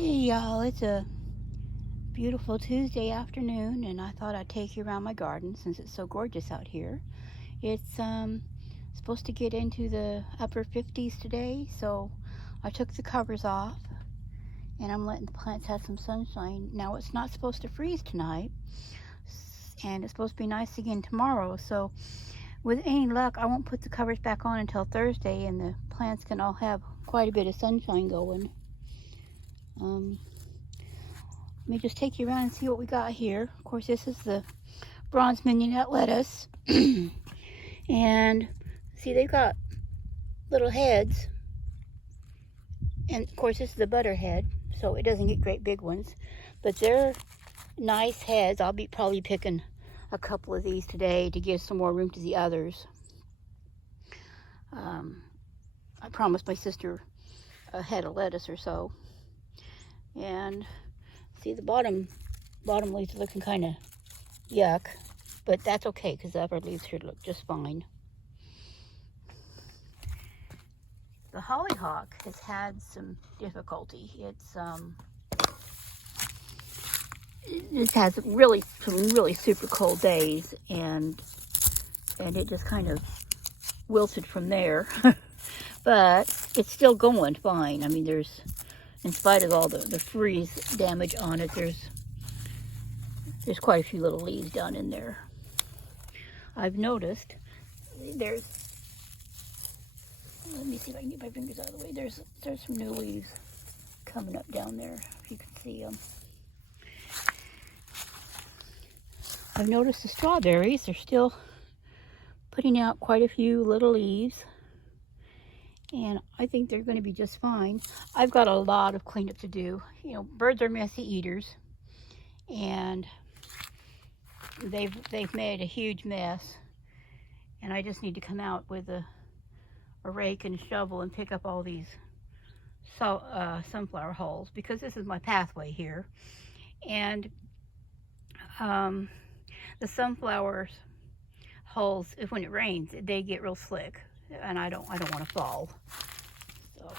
Hey y'all, it's a beautiful Tuesday afternoon and I thought I'd take you around my garden since it's so gorgeous out here. It's supposed to get into the upper 50s today, so I took the covers off and I'm letting the plants have some sunshine. Now it's not supposed to freeze tonight and it's supposed to be nice again tomorrow, so with any luck I won't put the covers back on until Thursday and the plants can all have quite a bit of sunshine going. Let me just take you around and see what we got here. Of course, this is the bronze mignonette lettuce. And see, they've got little heads. And of course, this is the butter head, so it doesn't get great big ones. But they're nice heads. I'll be probably picking a couple of these today to give some more room to the others. I promised my sister a head of lettuce or so. And see, the bottom leaves are looking kind of yuck, but that's okay because the upper leaves here look just fine. The hollyhock has had some difficulty. It has some really super cold days, and it just kind of wilted from there. But it's still going fine. I mean, in spite of all the freeze damage on it, there's quite a few little leaves down in there. I've noticed let me see if I can get my fingers out of the way. There's some new leaves coming up down there, if you can see them. I've noticed the strawberries are still putting out quite a few little leaves, and I think they're going to be just fine. I've got a lot of cleanup to do. You know, birds are messy eaters, and they've made a huge mess, and I just need to come out with a rake and a shovel and pick up all these sunflower hulls, because this is my pathway here, and the sunflower hulls, when it rains, they get real slick, and I don't want to fall. So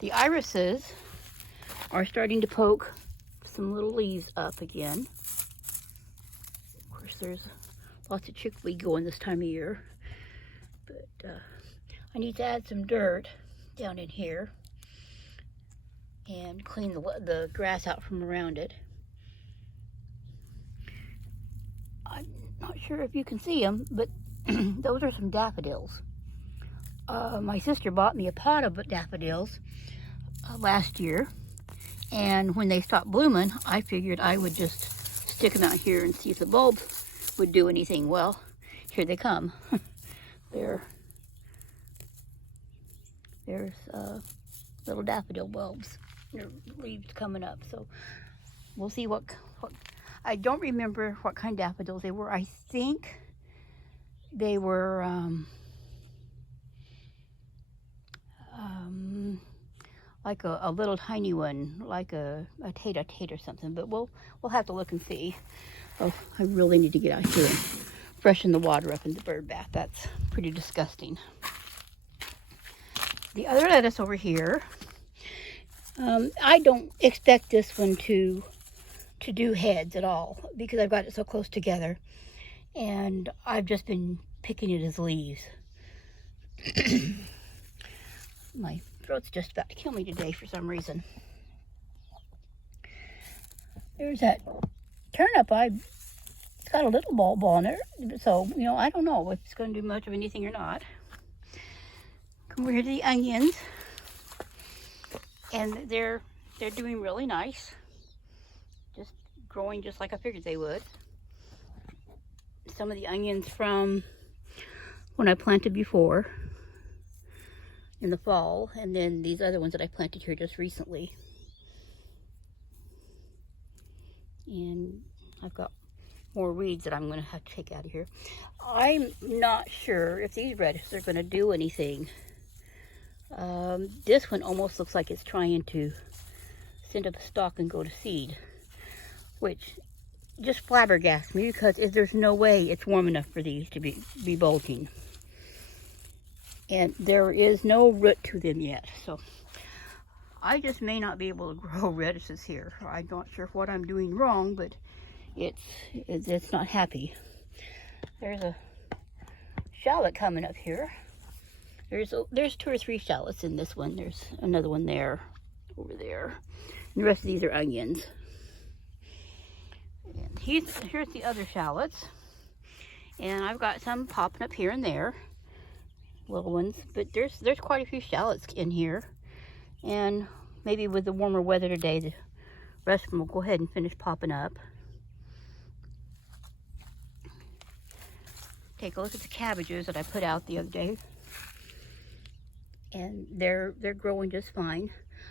the irises are starting to poke some little leaves up again. Of course, there's lots of chickweed going this time of year, but I need to add some dirt down in here and clean the grass out from around it. I'm not sure if you can see them, but those are some daffodils. My sister bought me a pot of daffodils last year, and when they stopped blooming, I figured I would just stick them out here and see if the bulbs would do anything. Well, here they come. There's little daffodil bulbs, their leaves coming up. So we'll see what I don't remember what kind of daffodils they were. I think they were like a little tiny one, like a tate or something. But we'll have to look and see. Oh, I really need to get out here and freshen the water up in the bird bath. That's pretty disgusting. The other lettuce over here, I don't expect this one to do heads at all, because I've got it so close together, and I've just been picking it as leaves. My throat's just about to kill me today for some reason. There's that turnip. It's got a little bulb on it, so you know, I don't know if it's going to do much of anything or not. Come over here to the onions, and they're doing really nice, just growing just like I figured they would. Some of the onions from when I planted before in the fall, and then these other ones that I planted here just recently. And I've got more weeds that I'm going to have to take out of here. I'm not sure if these radishes are going to do anything. This one almost looks like it's trying to send up a stalk and go to seed, which just flabbergasts me, because there's no way it's warm enough for these to be bolting. And there is no root to them yet, so I just may not be able to grow lettuces here. I'm not sure what I'm doing wrong, but it's not happy. There's a shallot coming up here. There's 2 or 3 shallots in this one. There's another one there, over there. And the rest of these are onions. And here's the other shallots. And I've got some popping up here and there, little ones. But there's quite a few shallots in here. And maybe with the warmer weather today, the rest of them will go ahead and finish popping up. Take a look at the cabbages that I put out the other day. And they're growing just fine.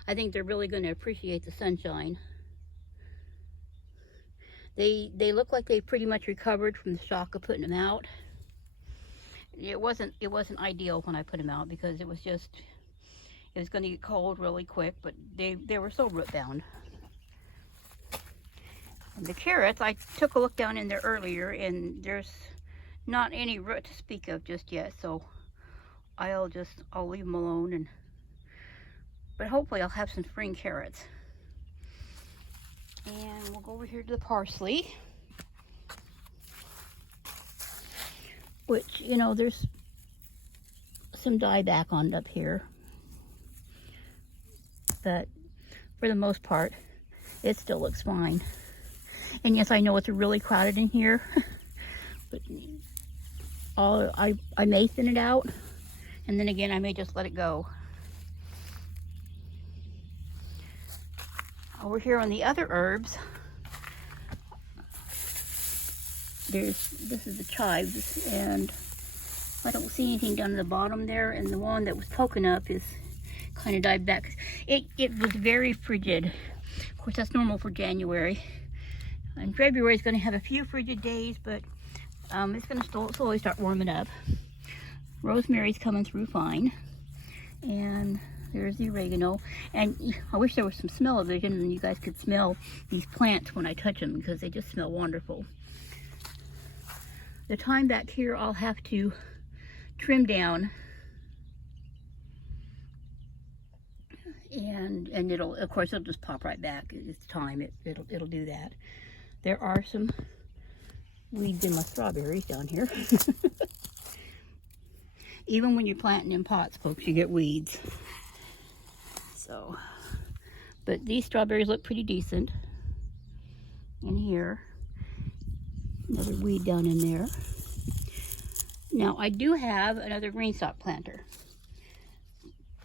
I think they're really going to appreciate the sunshine. They look like they pretty much recovered from the shock of putting them out. It wasn't ideal when I put them out because it was going to get cold really quick, but they were so root bound. And the carrots, I took a look down in there earlier, and there's not any root to speak of just yet, so I'll leave them alone, but hopefully I'll have some spring carrots. And we'll go over here to the parsley, which, you know, there's some dieback on it up here, but for the most part, it still looks fine. And yes, I know it's really crowded in here, but I may thin it out, and then again, I may just let it go. Over here on the other herbs, this is the chives, and I don't see anything down at the bottom there, and the one that was poking up is kind of died back. It was very frigid. Of course, that's normal for January. And February is going to have a few frigid days, but it's going to slowly start warming up. Rosemary's coming through fine, and there's the oregano. And I wish there was some smell-o-vision and you guys could smell these plants when I touch them, because they just smell wonderful. The thyme back here I'll have to trim down, and it'll, of course, it'll just pop right back. It's thyme. It'll do that. There are some weeds in my strawberries down here. Even when you're planting in pots, folks, you get weeds. So, but these strawberries look pretty decent in here. Another weed down in there. Now, I do have another green stalk planter.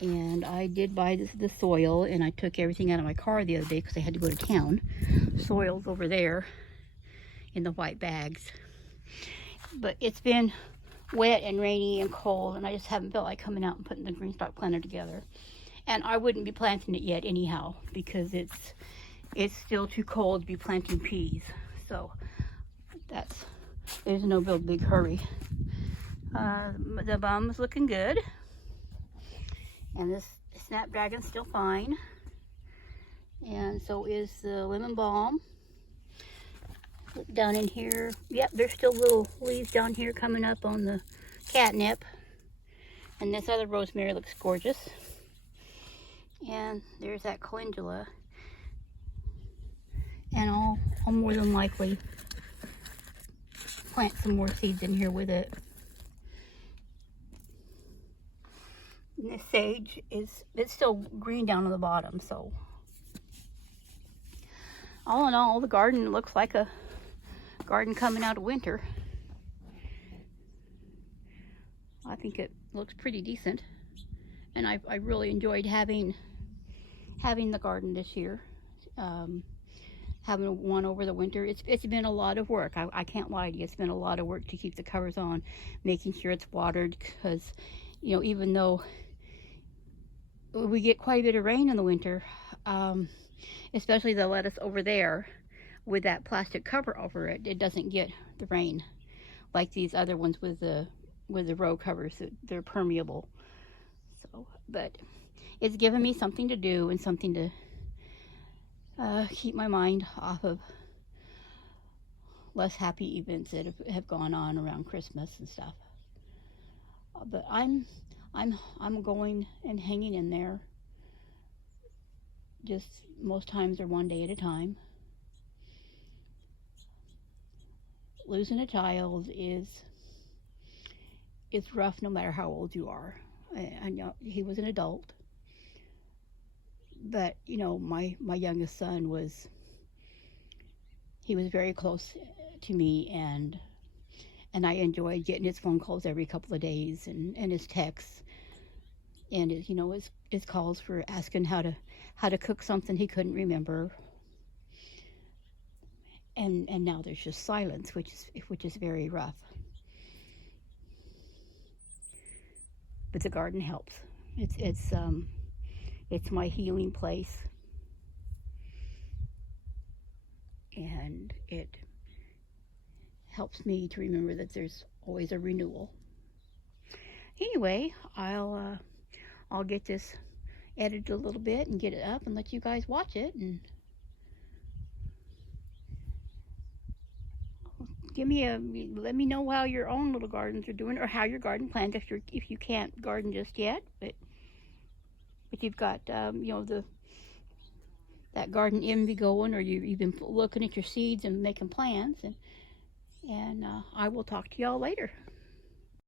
And I did buy the soil, and I took everything out of my car the other day because I had to go to town. Soil's over there in the white bags. But it's been wet and rainy and cold, and I just haven't felt like coming out and putting the green stalk planter together. And I wouldn't be planting it yet anyhow, because it's still too cold to be planting peas. So there's no real big hurry. The bum's looking good, and this snapdragon's still fine, and so is the lemon balm. Look down in here. Yep, there's still little leaves down here coming up on the catnip, and this other rosemary looks gorgeous. And there's that calendula, and I'll more than likely plant some more seeds in here with it. And this sage it's still green down on the bottom, so all in all, the garden looks like a garden coming out of winter. I think it looks pretty decent, and I really enjoyed having the garden this year. Having one over the winter, it's been a lot of work. I can't lie to you, it's been a lot of work to keep the covers on, making sure it's watered, because, you know, even though we get quite a bit of rain in the winter, especially the lettuce over there with that plastic cover over it, it doesn't get the rain like these other ones with the row covers. They're permeable. So, but it's given me something to do and something to keep my mind off of less happy events that have gone on around Christmas and stuff. But I'm going and hanging in there. just most times are one day at a time. Losing a child is rough no matter how old you are. I know he was an adult, but you know, my youngest son was, he was very close to me, and I enjoyed getting his phone calls every couple of days, and his texts, and his, you know, his calls for asking how to cook something he couldn't remember. And now there's just silence, which is very rough. But the garden helps. It's my healing place, and it helps me to remember that there's always a renewal. Anyway, I'll get this edited a little bit and get it up and let you guys watch it, and let me know how your own little gardens are doing, or how your garden plans, if you can't garden just yet, but you've got you know, that garden envy going, or you've been looking at your seeds and making plans, and I will talk to y'all later.